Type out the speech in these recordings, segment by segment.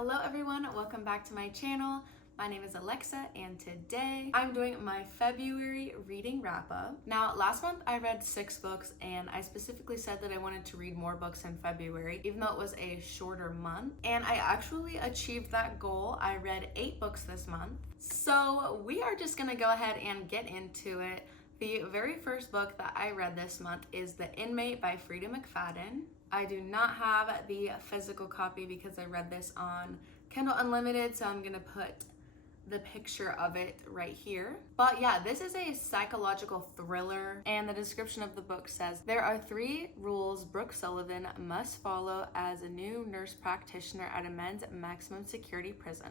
Hello everyone, welcome back to my channel. My name is Alexa and today I'm doing my February reading wrap up. Now last month I read 6 books and I specifically said that I wanted to read more books in February even though it was a shorter month, and I actually achieved that goal. I read 8 books this month. So we are just gonna go ahead and get into it. The very first book that I read this month is The Inmate by Freida McFadden. I do not have the physical copy because I read this on Kindle Unlimited, so I'm gonna put the picture of it right here. But yeah, this is a psychological thriller, and the description of the book says, there are 3 rules Brooke Sullivan must follow as a new nurse practitioner at a men's maximum security prison.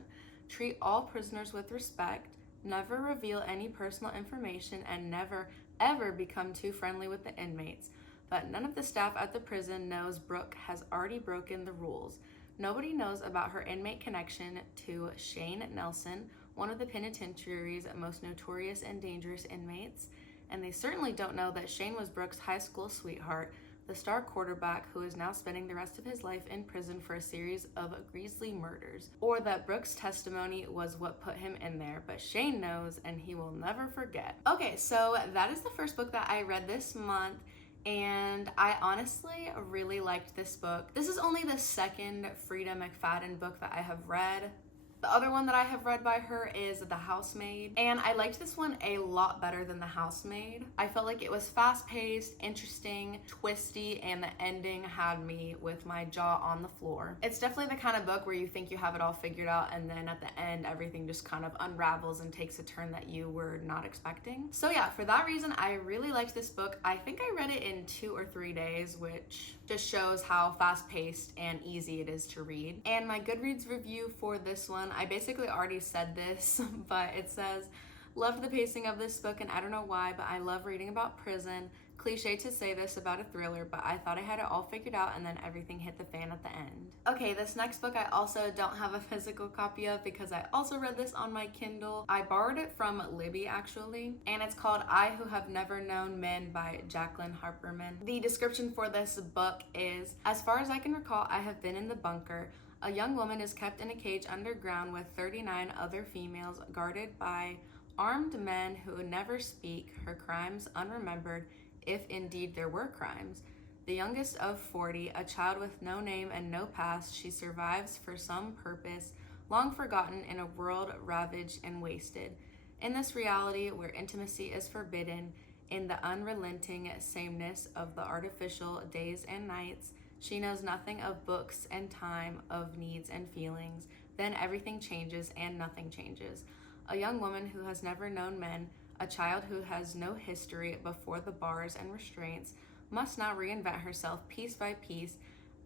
Treat all prisoners with respect, never reveal any personal information, and never ever become too friendly with the inmates. But none of the staff at the prison knows Brooke has already broken the rules. Nobody knows about her inmate connection to Shane Nelson, one of the penitentiary's most notorious and dangerous inmates. And they certainly don't know that Shane was Brooke's high school sweetheart, the star quarterback who is now spending the rest of his life in prison for a series of grisly murders. Or that Brooke's testimony was what put him in there, but Shane knows and he will never forget. Okay, so that is the first book that I read this month, and I honestly really liked this book. This is only the second Freida McFadden book that I have read. The other one that I have read by her is The Housemaid, and I liked this one a lot better than The Housemaid. I felt like it was fast-paced, interesting, twisty, and the ending had me with my jaw on the floor. It's definitely the kind of book where you think you have it all figured out, and then at the end, everything just kind of unravels and takes a turn that you were not expecting. So yeah, for that reason, I really liked this book. I think I read it in 2 or 3 days, which just shows how fast-paced and easy it is to read. And my Goodreads review for this one, I basically already said this, but it says, loved the pacing of this book, and I don't know why, but I love reading about prison. Cliche to say this about a thriller, but I thought I had it all figured out and then everything hit the fan at the end. Okay, this next book I also don't have a physical copy of because I also read this on my Kindle. I borrowed it from Libby actually, and it's called I Who Have Never Known Men by Jacqueline Harpman. The description for this book is, as far as I can recall, I have been in the bunker. A young woman is kept in a cage underground with 39 other females guarded by armed men who never speak, her crimes unremembered, if indeed there were crimes. The youngest of 40, a child with no name and no past, she survives for some purpose, long forgotten in a world ravaged and wasted. In this reality where intimacy is forbidden, in the unrelenting sameness of the artificial days and nights, she knows nothing of books and time, of needs and feelings. Then everything changes and nothing changes. A young woman who has never known men, a child who has no history before the bars and restraints, must now reinvent herself piece by piece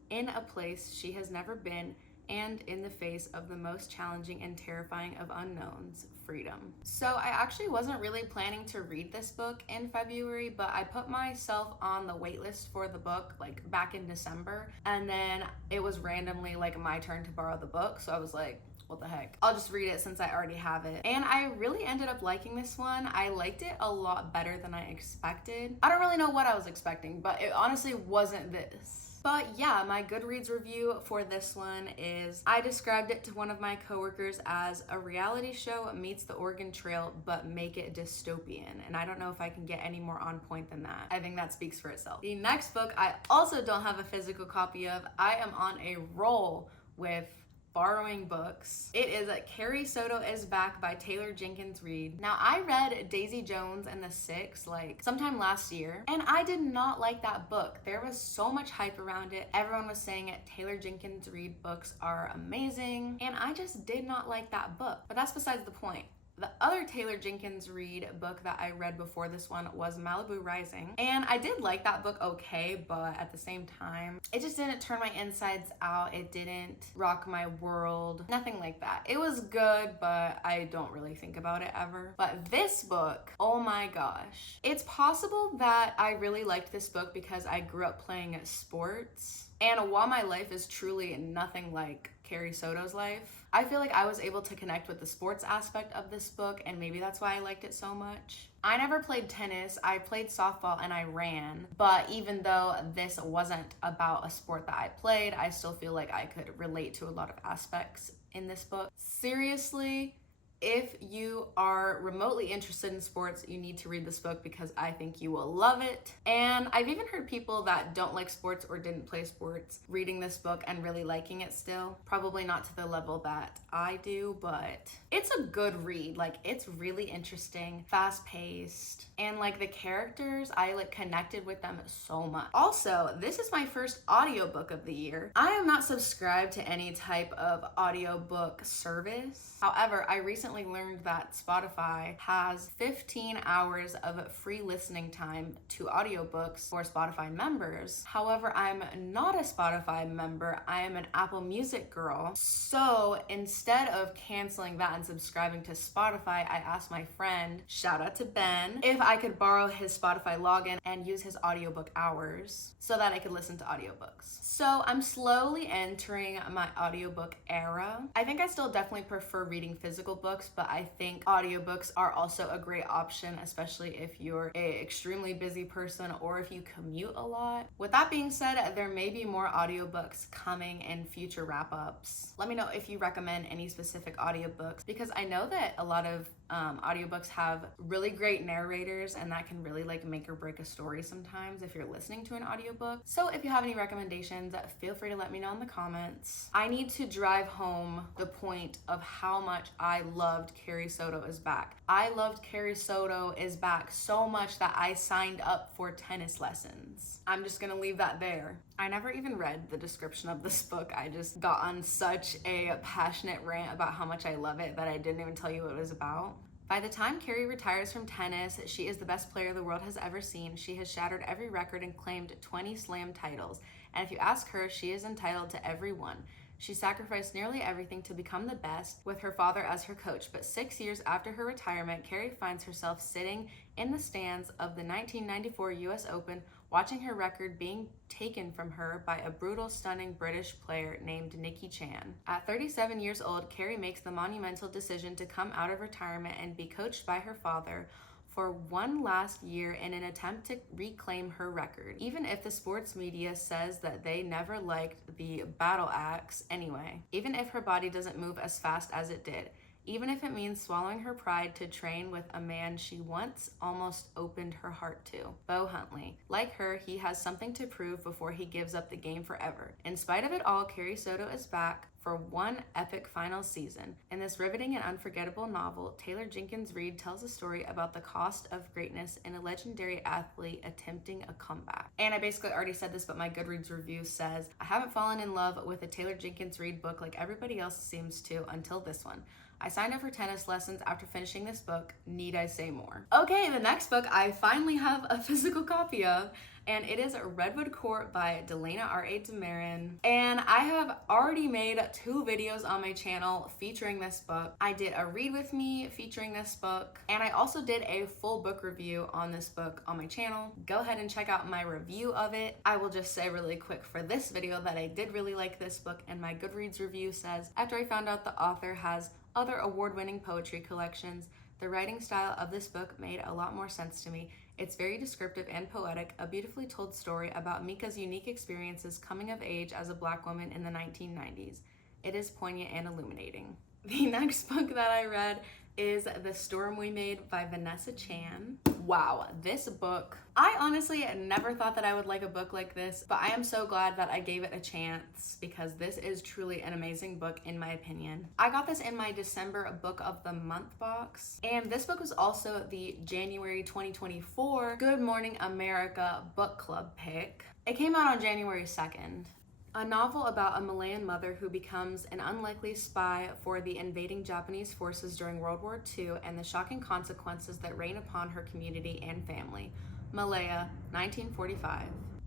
in a place she has never been and in the face of the most challenging and terrifying of unknowns, freedom. So I actually wasn't really planning to read this book in February, but I put myself on the wait list for the book like back in December, and then it was randomly like my turn to borrow the book, so I was like, what the heck, I'll just read it since I already have it. And I really ended up liking this one. I liked it a lot better than I expected. I don't really know what I was expecting, but it honestly wasn't this. But yeah, my Goodreads review for this one is, I described it to one of my coworkers as a reality show meets the Oregon Trail, but make it dystopian. And I don't know if I can get any more on point than that. I think that speaks for itself. The next book I also don't have a physical copy of. I am on a roll with borrowing books. It is Carrie, Soto is Back by Jenkins Reid. Now I read Daisy Jones and the Six like sometime last year, and I did not like that book. There was so much hype around it. Everyone was saying it. Jenkins Reid books are amazing, and I just did not like that book. But that's besides the point. The other Jenkins Reid book that I read before this one was Malibu Rising, and I did like that book okay, but at the same time, it just didn't turn my insides out. It didn't rock my world, nothing like that. It was good, but I don't really think about it ever. But this book, oh my gosh. It's possible that I really liked this book because I grew up playing sports, and while my life is truly nothing like Carrie Soto's life. I feel like I was able to connect with the sports aspect of this book, and maybe that's why I liked it so much. I never played tennis, I played softball and I ran, but even though this wasn't about a sport that I played, I still feel like I could relate to a lot of aspects in this book. Seriously, if you are remotely interested in sports, you need to read this book because I think you will love it. And I've even heard people that don't like sports or didn't play sports reading this book and really liking it still. Probably not to the level that I do, but it's a good read. Like, it's really interesting, fast-paced, and like the characters, I like connected with them so much. Also, this is my first audiobook of the year. I am not subscribed to any type of audiobook service. However, I recently learned that Spotify has 15 hours of free listening time to audiobooks for Spotify members. However, I'm not a Spotify member. I am an Apple Music girl. So instead of canceling that and subscribing to Spotify, I asked my friend, shout out to Ben, if I could borrow his Spotify login and use his audiobook hours so that I could listen to audiobooks. So I'm slowly entering my audiobook era. I think I still definitely prefer reading physical books, but I think audiobooks are also a great option, especially if you're an extremely busy person or if you commute a lot. With that being said, there may be more audiobooks coming in future wrap-ups. Let me know if you recommend any specific audiobooks, because I know that a lot of audiobooks have really great narrators, and that can really like make or break a story sometimes if you're listening to an audiobook. So if you have any recommendations, feel free to let me know in the comments. I need to drive home the point of how much I loved Carrie Soto is back. I loved Carrie Soto is back so much that I signed up for tennis lessons. I'm just gonna leave that there. I never even read the description of this book. I just got on such a passionate rant about how much I love it that I didn't even tell you what it was about. By the time Carrie retires from tennis, she is the best player the world has ever seen. She has shattered every record and claimed 20 slam titles. And if you ask her, she is entitled to every one. She sacrificed nearly everything to become the best, with her father as her coach. But 6 years after her retirement, Carrie finds herself sitting in the stands of the 1994 US Open, watching her record being taken from her by a brutal, stunning British player named Nikki Chan. At 37 years old, Carrie makes the monumental decision to come out of retirement and be coached by her father for one last year in an attempt to reclaim her record, even if the sports media says that they never liked the battle axe anyway, even if her body doesn't move as fast as it did, even if it means swallowing her pride to train with a man she once almost opened her heart to, Bo Huntley. Like her, he has something to prove before he gives up the game forever. In spite of it all, Carrie Soto is back for one epic final season. In this riveting and unforgettable novel, Taylor Jenkins Reid tells a story about the cost of greatness in a legendary athlete attempting a comeback. And I basically already said this, but my Goodreads review says, I haven't fallen in love with a Taylor Jenkins Reid book like everybody else seems to until this one. I signed up for tennis lessons after finishing this book. Need I say more? Okay, the next book I finally have a physical copy of, and it is Redwood Court by DéLana R.A. Dameron. And I have already made 2 videos on my channel featuring this book. I did a read with me featuring this book, and I also did a full book review on this book on my channel. Go ahead and check out my review of it. I will just say really quick for this video that I did really like this book, and my Goodreads review says, after I found out the author has other award-winning poetry collections, the writing style of this book made a lot more sense to me. It's very descriptive and poetic, a beautifully told story about Mika's unique experiences coming of age as a Black woman in the 1990s. It is poignant and illuminating. The next book that I read is The Storm We Made by Vanessa Chan. Wow, this book, I honestly never thought that I would like a book like this, but I am so glad that I gave it a chance because this is truly an amazing book in my opinion. I got this in my December Book of the Month box, and this book was also the January 2024 Good Morning America book club pick. It came out on January 2nd. A novel about a Malayan mother who becomes an unlikely spy for the invading Japanese forces during World War II and the shocking consequences that rain upon her community and family. Malaya, 1945.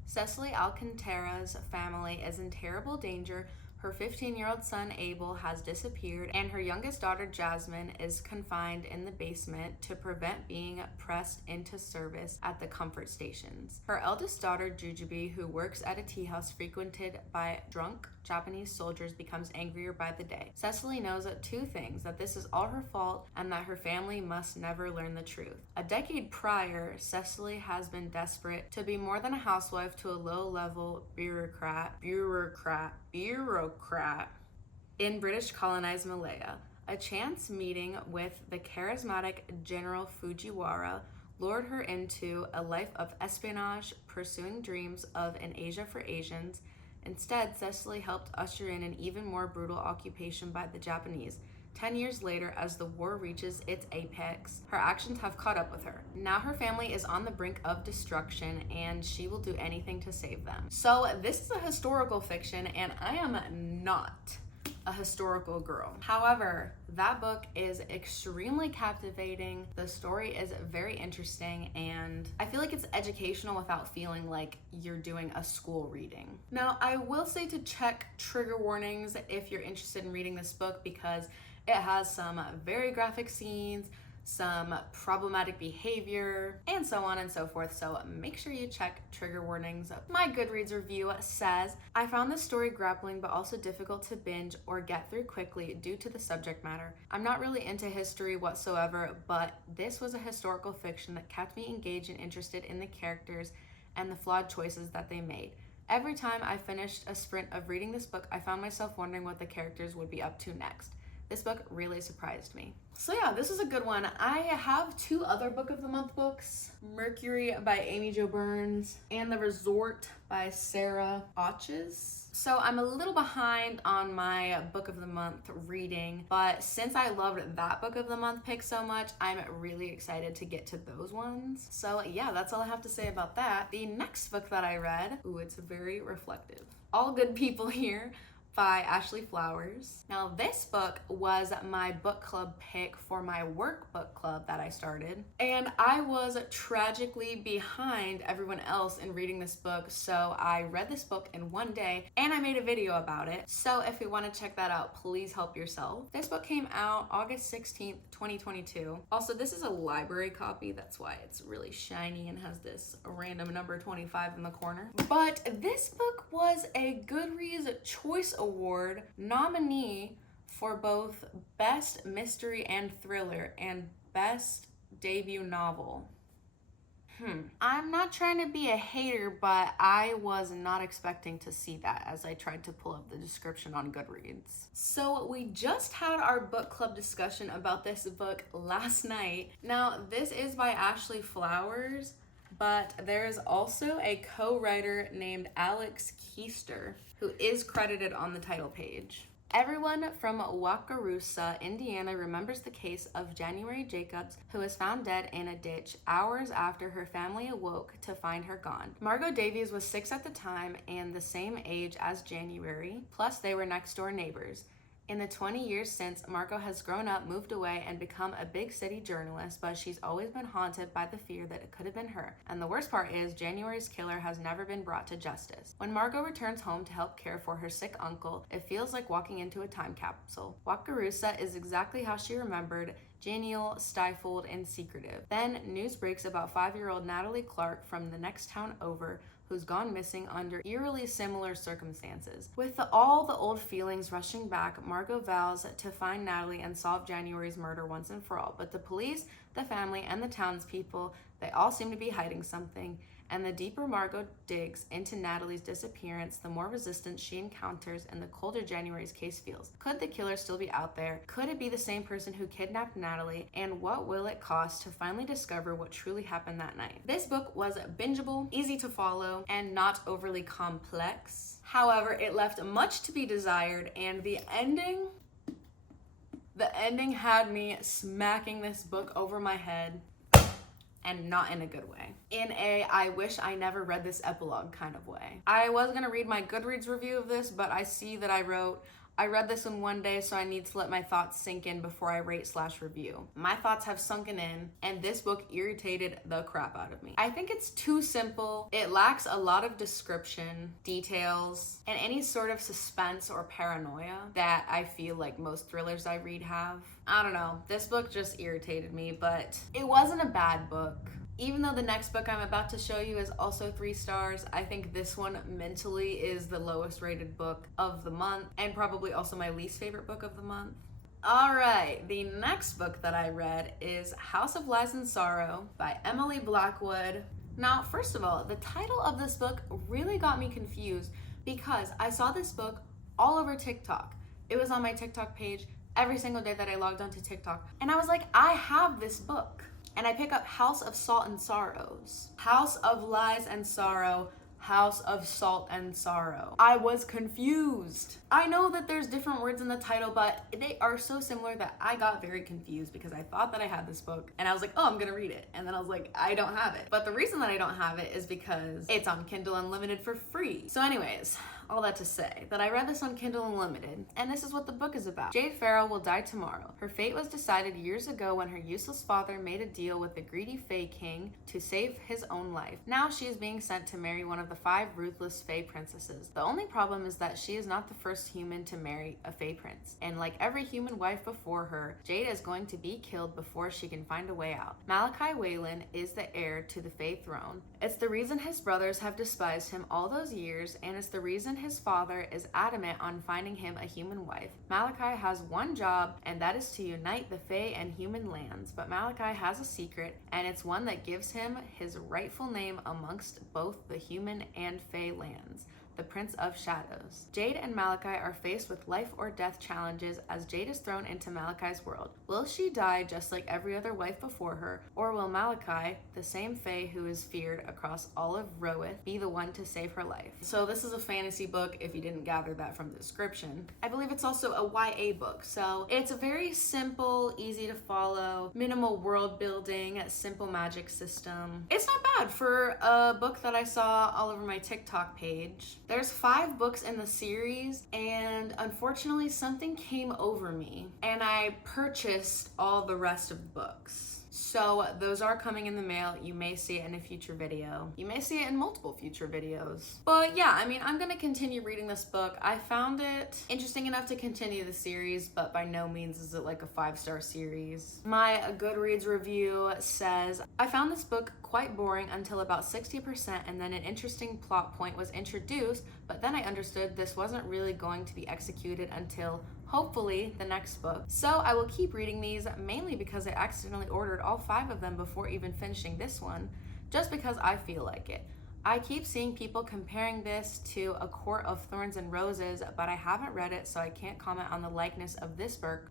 Cecily Alcantara's family is in terrible danger. Her 15-year-old son Abel has disappeared, and her youngest daughter Jasmine is confined in the basement to prevent being pressed into service at the comfort stations. Her eldest daughter Jujubee, who works at a tea house frequented by drunk Japanese soldiers, becomes angrier by the day. Cecily knows two things: that this is all her fault and that her family must never learn the truth. A decade prior, Cecily has been desperate to be more than a housewife to a low-level bureaucrat in British colonized Malaya. A chance meeting with the charismatic General Fujiwara lured her into a life of espionage, pursuing dreams of an Asia for Asians. Instead, Cecily helped usher in an even more brutal occupation by the Japanese. 10 years later, as the war reaches its apex, her actions have caught up with her. Now her family is on the brink of destruction, and she will do anything to save them. So this is a historical fiction, and I am not a historical girl. However, that book is extremely captivating. The story is very interesting, and I feel like it's educational without feeling like you're doing a school reading. Now, I will say to check trigger warnings if you're interested in reading this book, because it has some very graphic scenes, some problematic behavior, and so on and so forth, so make sure you check trigger warnings. My Goodreads review says, I found this story grappling but also difficult to binge or get through quickly due to the subject matter. I'm not really into history whatsoever, but this was a historical fiction that kept me engaged and interested in the characters and the flawed choices that they made. Every time I finished a sprint of reading this book, I found myself wondering what the characters would be up to next. This book really surprised me. So yeah, this is a good one. I have two other Book of the Month books, Mercury by Amy Jo Burns and The Resort by Sara Ochs. So I'm a little behind on my Book of the Month reading, but since I loved that Book of the Month pick so much, I'm really excited to get to those ones. So yeah, that's all I have to say about that. The next book that I read, it's very reflective. All Good People Here by Ashley Flowers. Now this book was my book club pick for my work book club that I started, and I was tragically behind everyone else in reading this book, so I read this book in one day and I made a video about it. So if you want to check that out, please help yourself. This book came out August 16th, 2022. Also, this is a library copy, that's why it's really shiny and has this random number 25 in the corner. But this book was a Goodreads Choice Award nominee for both Best Mystery and Thriller and Best Debut Novel. I'm not trying to be a hater, but I was not expecting to see that as I tried to pull up the description on Goodreads. So we just had our book club discussion about this book last night. Now, this is by Ashley Flowers, but there is also a co-writer named Alex Keister who is credited on the title page. Everyone from Wakarusa, Indiana remembers the case of January Jacobs, who was found dead in a ditch hours after her family awoke to find her gone. Margot Davies was 6 at the time and the same age as January, plus they were next door neighbors. In the 20 years since, Margot has grown up, moved away, and become a big city journalist, but she's always been haunted by the fear that it could have been her. And the worst part is, January's killer has never been brought to justice. When Margot returns home to help care for her sick uncle, it feels like walking into a time capsule. Wakarusa is exactly how she remembered, genial, stifled, and secretive. Then, news breaks about 5-year-old Natalie Clark from the next town over, who's gone missing under eerily similar circumstances. With all the old feelings rushing back, Margot vows to find Natalie and solve January's murder once and for all. But the police, the family, and the townspeople, they all seem to be hiding something. And the deeper Margot digs into Natalie's disappearance, the more resistance she encounters and the colder January's case feels. Could the killer still be out there? Could it be the same person who kidnapped Natalie? And what will it cost to finally discover what truly happened that night? This book was bingeable, easy to follow, and not overly complex. However, it left much to be desired, and the ending had me smacking this book over my head. And not in a good way. In a I wish I never read this epilogue kind of way. I was gonna read my Goodreads review of this, but I see that I wrote I read this in one day, so I need to let my thoughts sink in before I rate/review. My thoughts have sunken in, and this book irritated the crap out of me. I think it's too simple. It lacks a lot of description, details, and any sort of suspense or paranoia that I feel like most thrillers I read have. I don't know. This book just irritated me, but it wasn't a bad book. Even though the next book I'm about to show you is also 3 stars, I think this one mentally is the lowest rated book of the month and probably also my least favorite book of the month. Alright, the next book that I read is House of Lies and Sorrow by Emily Blackwood. Now, first of all, the title of this book really got me confused because I saw this book all over TikTok. It was on my TikTok page every single day that I logged onto TikTok. And I was like, I have this book. And I pick up House of Salt and Sorrows. House of Lies and Sorrow, House of Salt and Sorrow. I was confused. I know that there's different words in the title, but they are so similar that I got very confused because I thought that I had this book and I was like, oh, I'm gonna read it. And then I was like, I don't have it. But the reason that I don't have it is because it's on Kindle Unlimited for free. So anyways, all that to say that I read this on Kindle Unlimited, and this is what the book is about. Jade Farrell will die tomorrow. Her fate was decided years ago when her useless father made a deal with the greedy Fae King to save his own life. Now she is being sent to marry one of the 5 ruthless Fae princesses. The only problem is that she is not the first human to marry a Fae prince, and like every human wife before her, Jade is going to be killed before she can find a way out. Malachi Wayland is the heir to the Fae throne. It's the reason his brothers have despised him all those years, and it's the reason his father is adamant on finding him a human wife. Malachi has one job, and that is to unite the Fae and human lands, but Malachi has a secret, and it's one that gives him his rightful name amongst both the human and Fae lands. The Prince of Shadows. Jade and Malachi are faced with life or death challenges as Jade is thrown into Malachi's world. Will she die just like every other wife before her, or will Malachi, the same Fae who is feared across all of Roeth, be the one to save her life? So this is a fantasy book, if you didn't gather that from the description. I believe it's also a YA book, so it's a very simple, easy to follow, minimal world building, simple magic system. It's not bad for a book that I saw all over my TikTok page. There's 5 books in the series, and unfortunately something came over me and I purchased all the rest of the books. So those are coming in the mail. You may see it in a future video. You may see it in multiple future videos. But yeah, I mean, I'm gonna continue reading this book. I found it interesting enough to continue the series, but by no means is it like a 5-star series. My Goodreads review says, I found this book quite boring until about 60%, and then an interesting plot point was introduced, but then I understood this wasn't really going to be executed until hopefully the next book. So I will keep reading these, mainly because I accidentally ordered all 5 of them before even finishing this one, just because I feel like it. I keep seeing people comparing this to A Court of Thorns and Roses, but I haven't read it, so I can't comment on the likeness of this book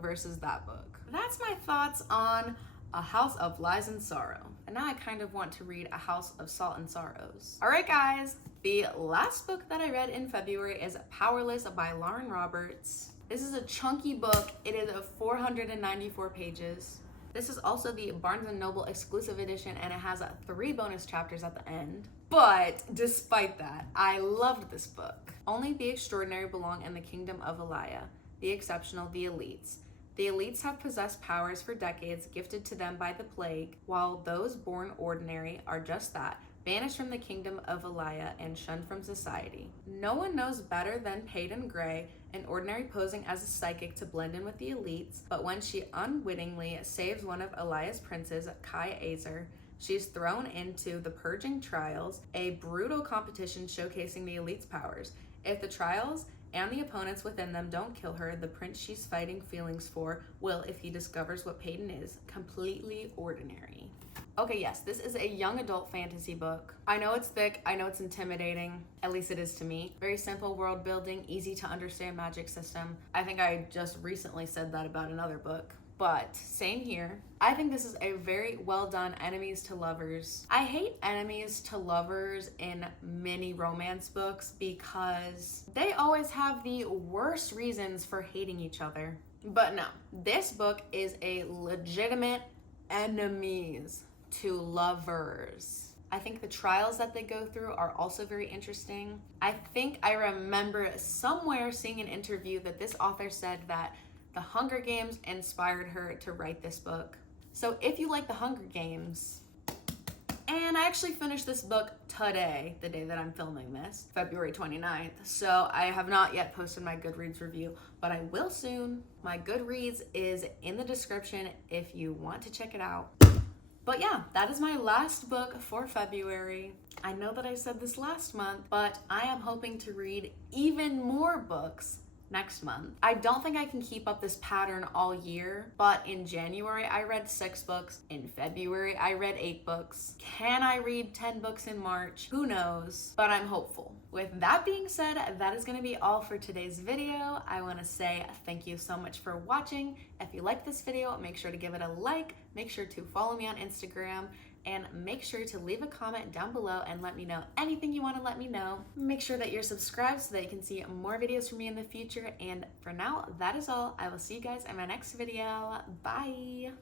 versus that book. That's my thoughts on A House of Lies and Sorrow. And now I kind of want to read A House of Salt and Sorrows. All right, guys. The last book that I read in February is Powerless by Lauren Roberts. This is a chunky book. It is 494 pages. This is also the Barnes & Noble exclusive edition, and it has 3 bonus chapters at the end. But despite that, I loved this book. Only the extraordinary belong in the kingdom of Elia, the exceptional, the elites. The elites have possessed powers for decades gifted to them by the plague, while those born ordinary are just that, banished from the kingdom of Elia and shunned from society. No one knows better than Peyton Gray, an ordinary posing as a psychic to blend in with the elites, but when she unwittingly saves one of Elia's princes, Kai Azer, she's thrown into the Purging Trials, a brutal competition showcasing the elites' powers. If the trials and the opponents within them don't kill her, the prince she's fighting feelings for will, if he discovers what Peyton is, completely ordinary. Okay, yes, this is a young adult fantasy book. I know it's thick, I know it's intimidating, at least it is to me. Very simple world building, easy to understand magic system. I think I just recently said that about another book, but same here. I think this is a very well done enemies to lovers. I hate enemies to lovers in many romance books because they always have the worst reasons for hating each other. But no, this book is a legitimate enemies to lovers. I think the trials that they go through are also very interesting. I think I remember somewhere seeing an interview that this author said that the Hunger Games inspired her to write this book. So if you like the Hunger Games, and I actually finished this book today, the day that I'm filming this, February 29th. So I have not yet posted my Goodreads review, but I will soon. My Goodreads is in the description if you want to check it out. But yeah, that is my last book for February. I know that I said this last month, but I am hoping to read even more books next month. I don't think I can keep up this pattern all year, but in January I read 6 books. In February I read 8 books. Can I read 10 books in March? Who knows, but I'm hopeful. With that being said, that is going to be all for today's video. I want to say thank you so much for watching. If you like this video, make sure to give it a like, make sure to follow me on Instagram, and make sure to leave a comment down below and let me know anything you want to let me know. Make sure that you're subscribed so that you can see more videos from me in the future. And for now, that is all. I will see you guys in my next video. Bye!